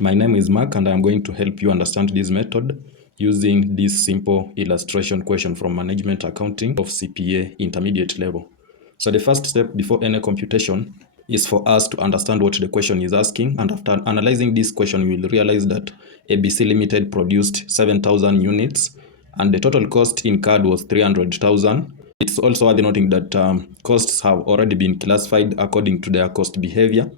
My name is Mark and I'm going to help you understand this method using this simple illustration question from Management Accounting of CPA Intermediate level. So the first step before any computation is for us to understand what the question is asking, and after analyzing this question we will realize that ABC Limited produced 7,000 units and the total cost incurred was 300,000. It's also worth noting that costs have already been classified according to their cost behavior,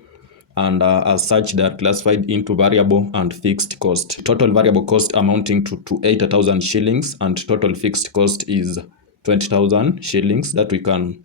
and as such they are classified into variable and fixed cost. Total variable cost amounting to 80,000 shillings and total fixed cost is 20,000 shillings that we can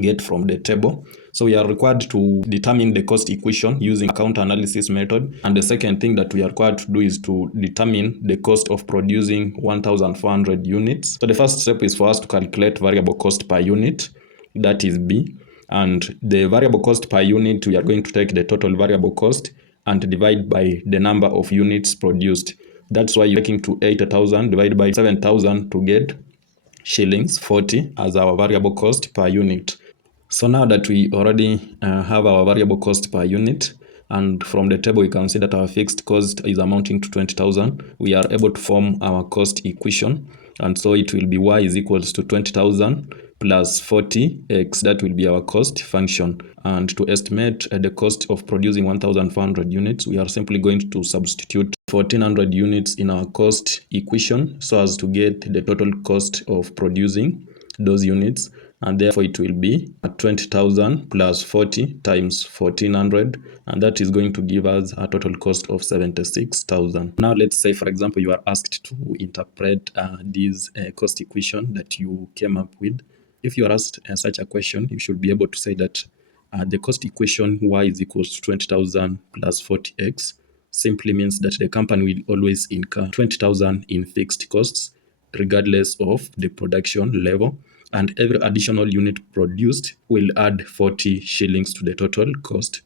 get from the table. So we are required to determine the cost equation using account analysis method, and the second thing that we are required to do is to determine the cost of producing 1,400 units. So the first step is for us to calculate variable cost per unit, that is B, and the variable cost per unit we are going to take the total variable cost and divide by the number of units produced. That's why you're taking to 80,000 divided by 7,000 to get shillings 40 as our variable cost per unit. So now that we already have our variable cost per unit, and from the table we can see that our fixed cost is amounting to 20,000, we are able to form our cost equation, and so it will be y is equals to 20,000 plus 40x, that will be our cost function. And to estimate the cost of producing 1,400 units, we are simply going to substitute 1,400 units in our cost equation so as to get the total cost of producing those units, and therefore it will be 20,000 plus 40 times 1,400, and that is going to give us a total cost of 76,000. Now let's say, for example, you are asked to interpret this cost equation that you came up with. If you are asked such a question, you should be able to say that the cost equation y is equals to 20,000 plus 40x simply means that the company will always incur 20,000 in fixed costs regardless of the production level, and every additional unit produced will add 40 shillings to the total cost.